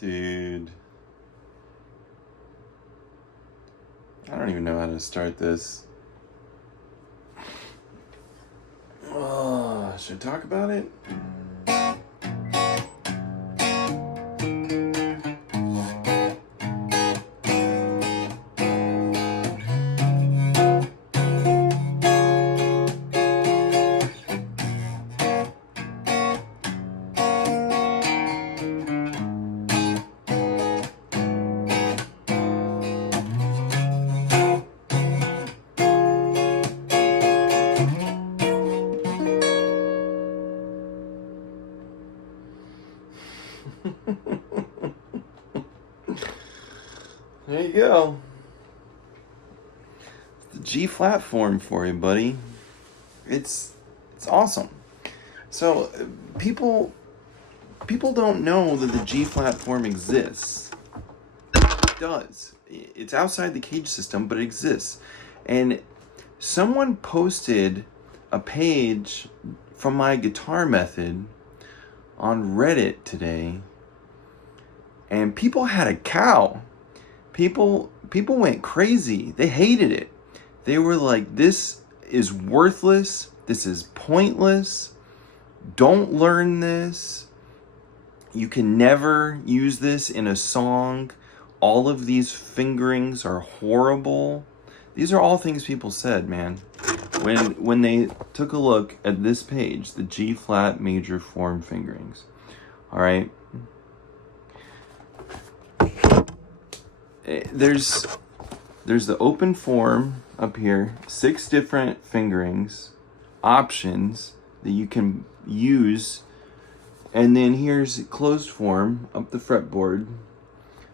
Dude. I don't even know how to start this. Oh, should I talk about it? There you go. The G flat form for you, buddy. It's awesome. So people don't know that the G flat form exists. It does. It's outside the cage system, but it exists. And someone posted a page from my guitar method on Reddit today, and people had a cow. People went crazy. They hated it. They were like, this is worthless. This is pointless. Don't learn this. You can never use this in a song. All of these fingerings are horrible. These are all things people said, man. When they took a look at this page, the G flat major form fingerings. All right. There's the open form up here, 6 different fingerings, options that you can use, and then here's closed form up the fretboard,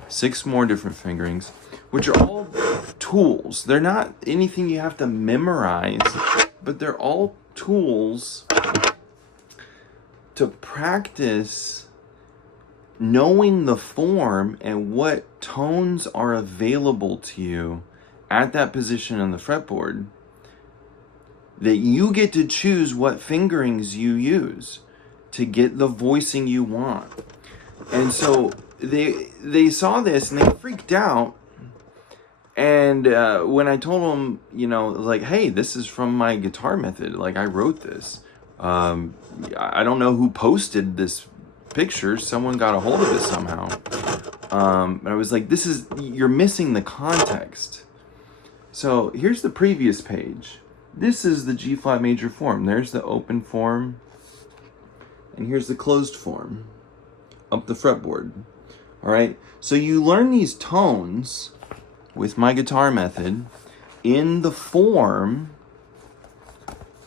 6 more different fingerings, which are all tools. They're not anything you have to memorize, but they're all tools to practice knowing the form and what tones are available to you at that position on the fretboard, that you get to choose what fingerings you use to get the voicing you want. And so they saw this and they freaked out. And when I told them, like, hey, this is from my guitar method, like I wrote this. I don't know who posted this picture. Someone got a hold of it somehow. And I was like, you're missing the context. So here's the previous page. This is the G flat major form. There's the open form. And here's the closed form up the fretboard. All right. So you learn these tones with my guitar method in the form,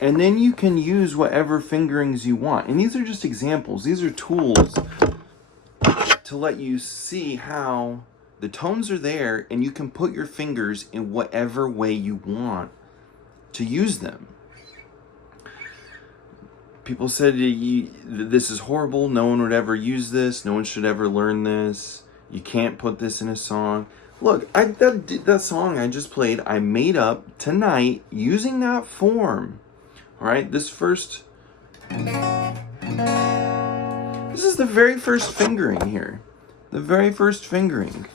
and then you can use whatever fingerings you want. And these are just examples. These are tools to let you see how the tones are there and you can put your fingers in whatever way you want to use them. People said this is horrible. No one would ever use this. No one should ever learn this. You can't put this in a song. Look, that song I just played, I made up tonight using that form. All right, this is the very first fingering here. The very first fingering.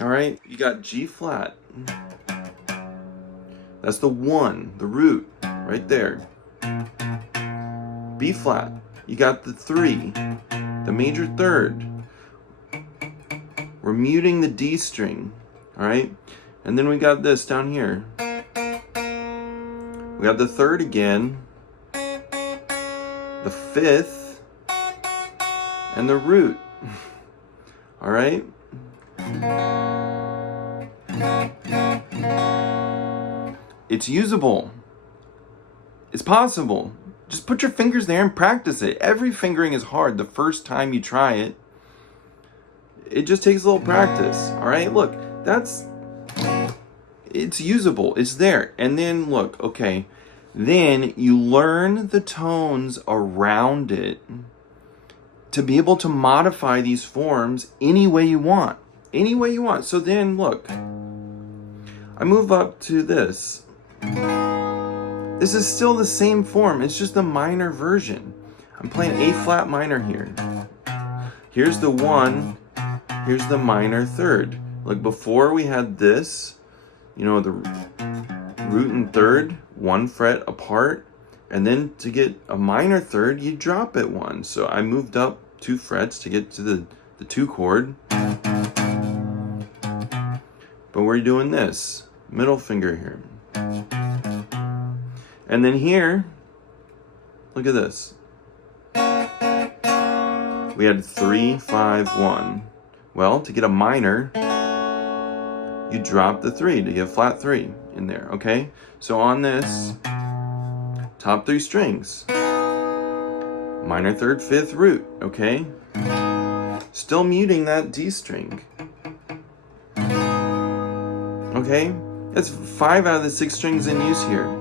All right, you got G flat. That's the 1, the root, right there. B flat. You got the 3, the major third. We're muting the D string, all right? And then we got this down here. We got the 3rd again, the 5th, and the root, all right? It's usable. It's possible. Just put your fingers there and practice it. Every fingering is hard the first time you try it. It just takes a little practice, all right? Look, it's usable, it's there. And then look, okay, then you learn the tones around it to be able to modify these forms any way you want. Any way you want. So then look, I move up to this. This is still the same form, it's just a minor version. I'm playing A flat minor here. Here's the 1, Here's the minor third. Like before we had this, you know, the root and third, 1 fret apart, and then to get a minor third, you drop it 1. So I moved up 2 frets to get to the 2 chord. But we're doing this, middle finger here. And then here, look at this. We had 3, 5, 1. Well, to get a minor, you drop the 3 to get a flat 3 in there, okay? So on this, top 3 strings, minor third, 5th root, okay? Still muting that D string. Okay? That's 5 out of the 6 strings in use here.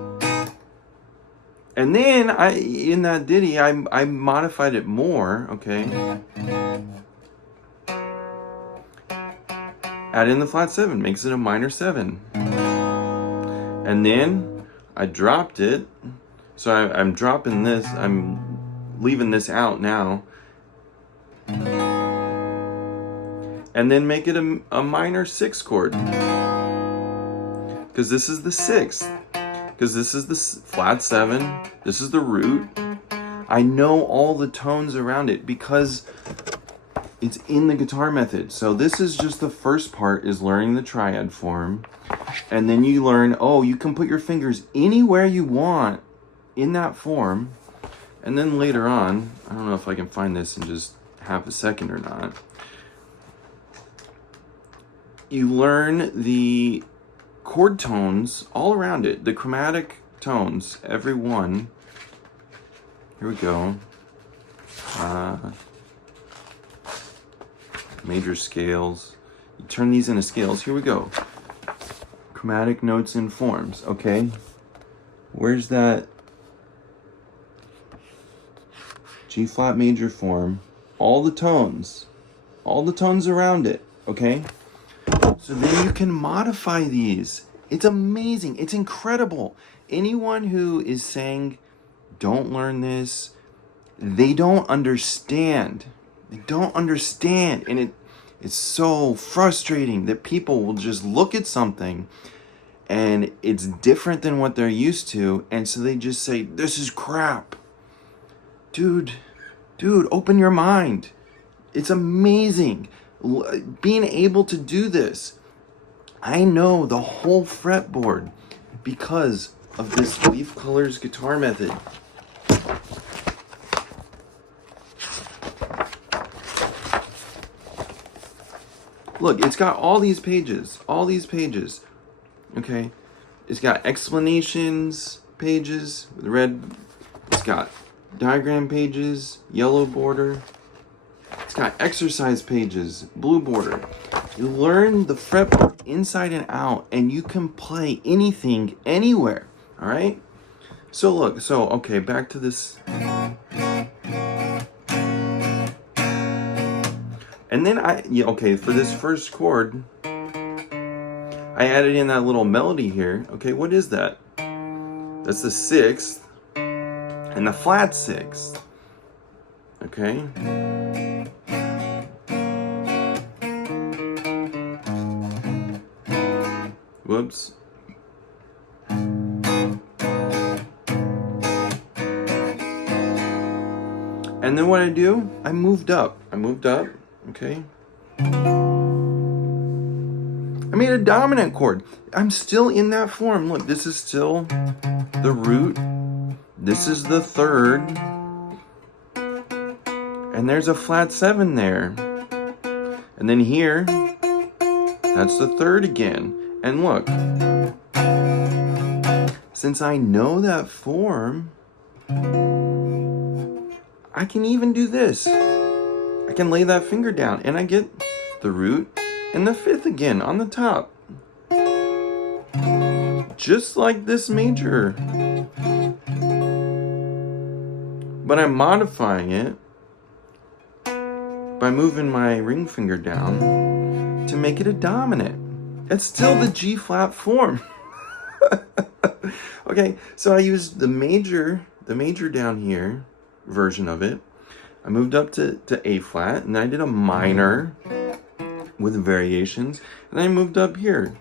And then in that ditty, I modified it more, okay? Add in the flat 7, makes it a minor 7. And then I dropped it. So I'm dropping this, I'm leaving this out now. And then make it a minor 6 chord. Because this is the 6th. Because this is the flat 7. This is the root. I know all the tones around it because it's in the guitar method. So this is just the first part, is learning the triad form. And then you learn, oh, you can put your fingers anywhere you want in that form. And then later on, I don't know if I can find this in just half a second or not. You learn the chord tones all around it, the chromatic tones, every one. Here we go. Major scales. You turn these into scales. Here we go. Chromatic notes and forms. Okay. Where's that G flat major form? All the tones around it. Okay. So then you can modify these. It's amazing. It's incredible. Anyone who is saying, don't learn this, they don't understand. They don't understand. And it's so frustrating that people will just look at something and it's different than what they're used to. And so they just say, this is crap. Dude, open your mind. It's amazing. Being able to do this. I know the whole fretboard because of this Leaf Colors guitar method. Look, it's got all these pages, okay? It's got explanations pages with red. It's got diagram pages, yellow border. It's got exercise pages, blue border. You learn the fretboard inside and out, and you can play anything, anywhere, all right? So look, okay, back to this. And then for this first chord, I added in that little melody here. Okay, what is that? That's the 6th and the flat 6th. Okay. Whoops. And then what I do, I moved up, okay? I made a dominant chord. I'm still in that form. Look, this is still the root. This is the 3rd. And there's a flat 7 there. And then here, that's the 3rd again. And look, since I know that form, I can even do this. I can lay that finger down and I get the root and the 5th again on the top. Just like this major. But I'm modifying it by moving my ring finger down to make it a dominant. It's still the G flat form. Okay, so I used the major down here version of it. I moved up to A flat, and I did a minor, with variations. And then I moved up here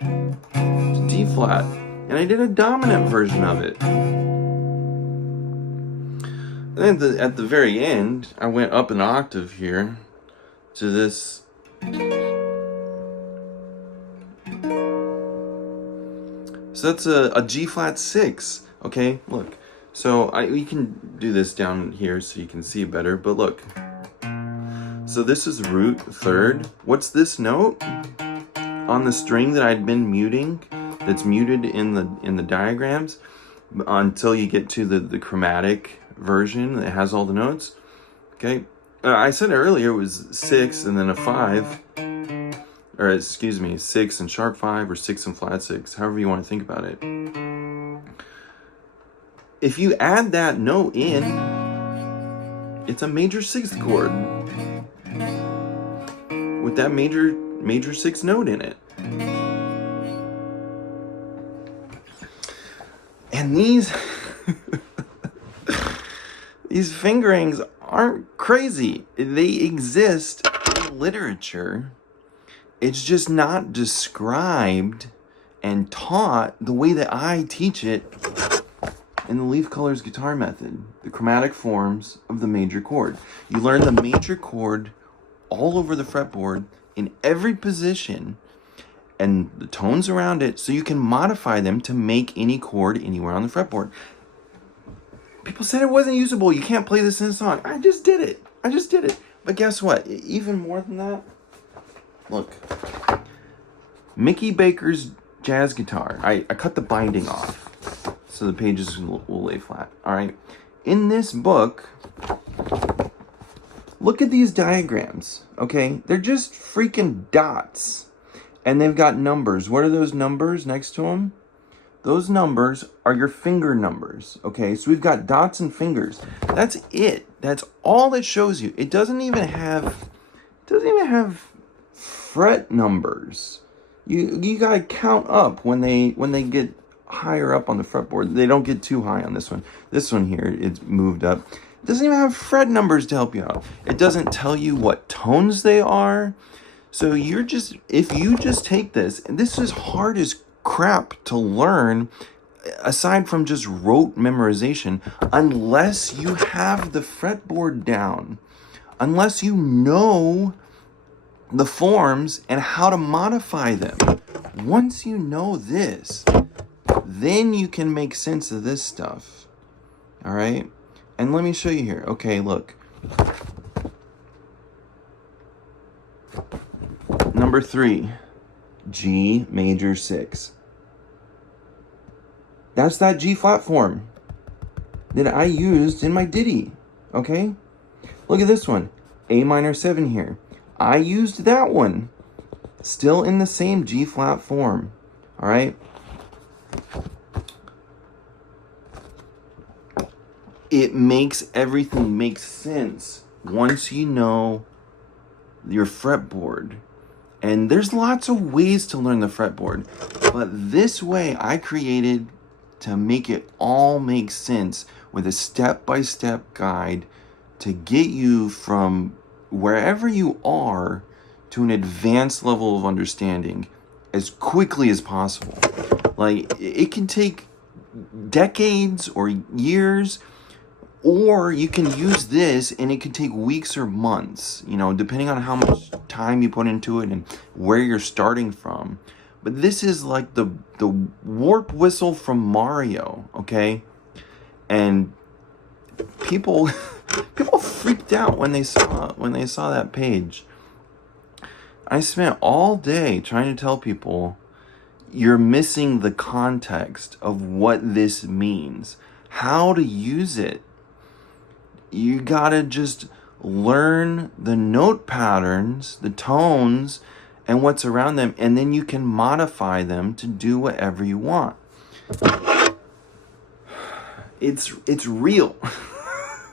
to D flat, and I did a dominant version of it. And then at the very end, I went up an octave here to this. So that's a G flat 6. Okay, look. So we can do this down here so you can see better. But look. So this is root third. What's this note on the string that I'd been muting? That's muted in the diagrams until you get to the chromatic version that has all the notes. Okay, I said earlier it was 6 and then a 5. Or excuse me, 6 and sharp 5 or 6 and flat 6, however you want to think about it. If you add that note in, it's a major 6th chord with that major 6th note in it. And these these fingerings aren't crazy. They exist in literature. It's just not described and taught the way that I teach it in the Leaf Colors guitar method, the chromatic forms of the major chord. You learn the major chord all over the fretboard in every position and the tones around it so you can modify them to make any chord anywhere on the fretboard. People said it wasn't usable. You can't play this in a song. I just did it. But guess what? Even more than that, look, Mickey Baker's jazz guitar. I cut the binding off so the pages will lay flat. All right. In this book, look at these diagrams. Okay, they're just freaking dots, and they've got numbers. What are those numbers next to them? Those numbers are your finger numbers. Okay, so we've got dots and fingers. That's it. That's all it shows you. It doesn't even have fret numbers. You gotta count up when they get higher up on the fretboard. They don't get too high on this one. This one here, it's moved up. It doesn't even have fret numbers to help you out. It doesn't tell you what tones they are. So if you just take this, and this is hard as crap to learn, aside from just rote memorization, unless you have the fretboard down, unless you know the forms and how to modify them. Once you know this, then you can make sense of this stuff. All right? And let me show you here. Okay, look. Number 3, G major 6. That's that G flat form that I used in my ditty. Okay? Look at this one. A minor 7 here. I used that one. Still in the same G flat form. All right? It makes everything make sense once you know your fretboard. And there's lots of ways to learn the fretboard, but this way I created to make it all make sense with a step-by-step guide to get you from wherever you are to an advanced level of understanding as quickly as possible. Like, it can take decades or years, or you can use this and it can take weeks or months, depending on how much time you put into it and where you're starting from. But this is like the warp whistle from Mario, okay? And people freaked out when they saw that page. I spent all day trying to tell people you're missing the context of what this means, how to use it. You gotta just learn the note patterns, the tones, and what's around them, and then you can modify them to do whatever you want. It's real.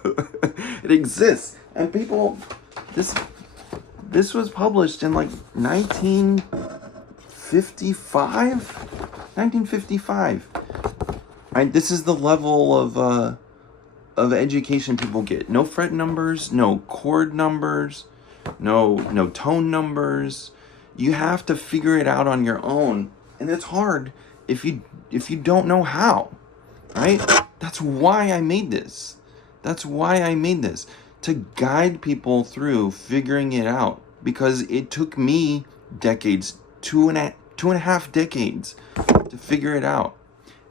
It exists. And people, this was published in like 1955. Right? This is the level of education people get. No fret numbers, no chord numbers, no tone numbers. You have to figure it out on your own, and it's hard if you don't know how, right? That's why I made this. That's why I made this, to guide people through figuring it out, because it took me decades, two and a half decades to figure it out.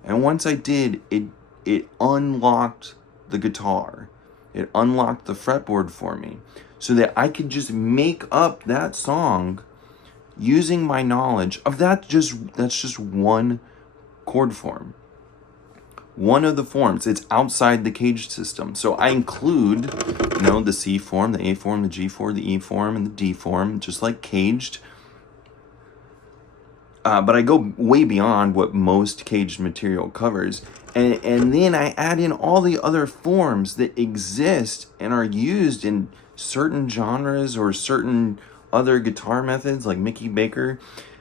And once I did, it unlocked the guitar. It unlocked the fretboard for me so that I could just make up that song using my knowledge of that's just one chord form. One of the forms. It's outside the caged system. So I include, the C form, the A form, the G form, the E form, and the D form, just like caged. But I go way beyond what most caged material covers. And then I add in all the other forms that exist and are used in certain genres or certain other guitar methods, like Mickey Baker.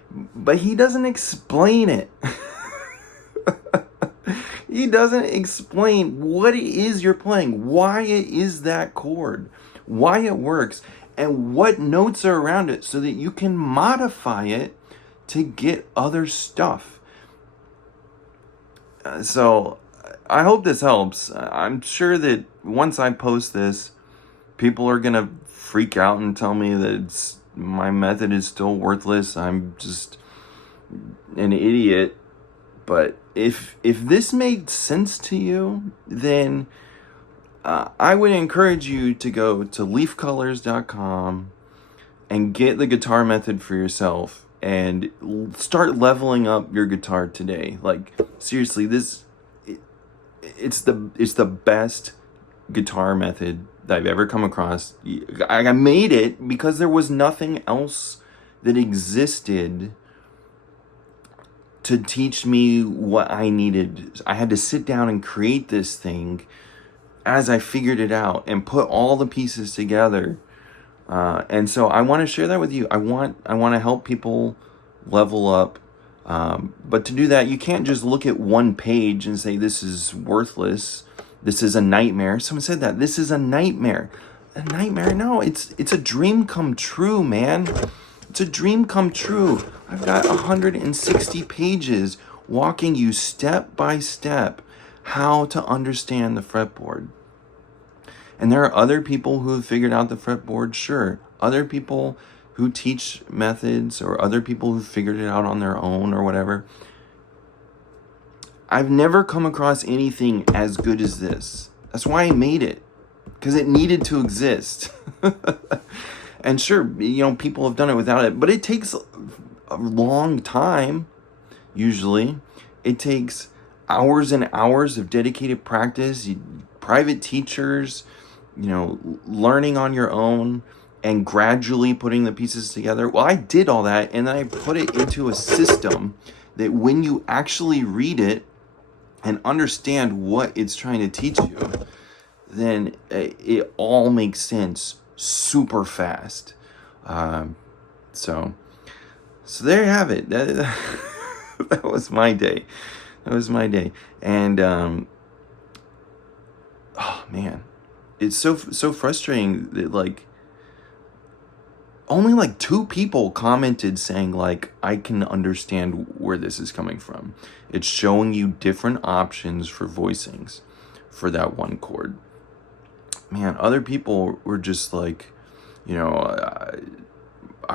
But he doesn't explain it. He doesn't explain what it is you're playing, why it is that chord, why it works, and what notes are around it so that you can modify it to get other stuff. So I hope this helps. I'm sure that once I post this, people are gonna freak out and tell me that my method is still worthless. I'm just an idiot. But if this made sense to you, then I would encourage you to go to leafcolors.com and get the guitar method for yourself and start leveling up your guitar today. Like, seriously, it's the best guitar method that I've ever come across. I made it because there was nothing else that existed to teach me what I needed. I had to sit down and create this thing as I figured it out and put all the pieces together. And so I want to share that with you. I want to help people level up. But to do that, you can't just look at one page and say, this is worthless. This is a nightmare. Someone said that. This is a nightmare. A nightmare? No, it's a dream come true, man. It's a dream come true. I've got 160 pages walking you step by step how to understand the fretboard. And there are other people who have figured out the fretboard, sure. Other people who teach methods, or other people who figured it out on their own or whatever. I've never come across anything as good as this. That's why I made it, because it needed to exist. And sure, people have done it without it, but it takes a long time, usually. It takes hours and hours of dedicated practice, private teachers, learning on your own, and gradually putting the pieces together. Well, I did all that, and then I put it into a system that when you actually read it and understand what it's trying to teach you, then it all makes sense super fast. So there you have it. That was my day. And oh man, it's so frustrating that only 2 people commented saying I can understand where this is coming from. It's showing you different options for voicings for that one chord. Man, other people were just I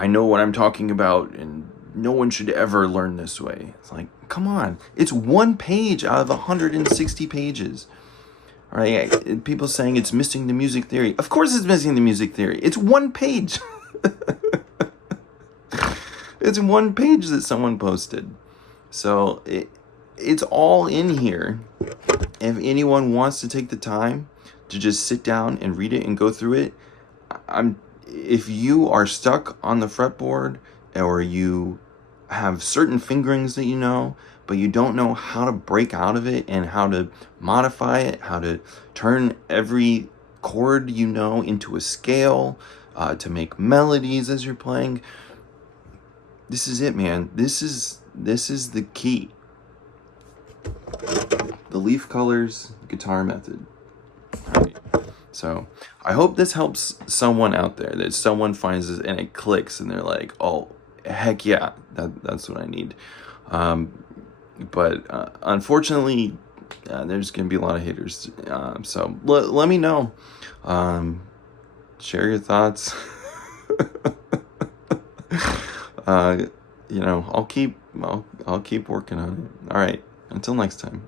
know what I'm talking about, and no one should ever learn this way. It's come on. It's one page out of 160 pages. All right, people saying it's missing the music theory. Of course it's missing the music theory. It's one page. It's one page that someone posted. So it's all in here. If anyone wants to take the time to just sit down and read it and go through it, if you are stuck on the fretboard, or you have certain fingerings that but you don't know how to break out of it and how to modify it, how to turn every chord into a scale, to make melodies as you're playing, this is it, man. This is the key. The Leaf Colors guitar method. All right. So I hope this helps someone out there, that someone finds this and it clicks and they're like, oh, heck yeah, that's what I need. But unfortunately, there's going to be a lot of haters. So let me know. Share your thoughts. I'll keep working on it. All right. Until next time.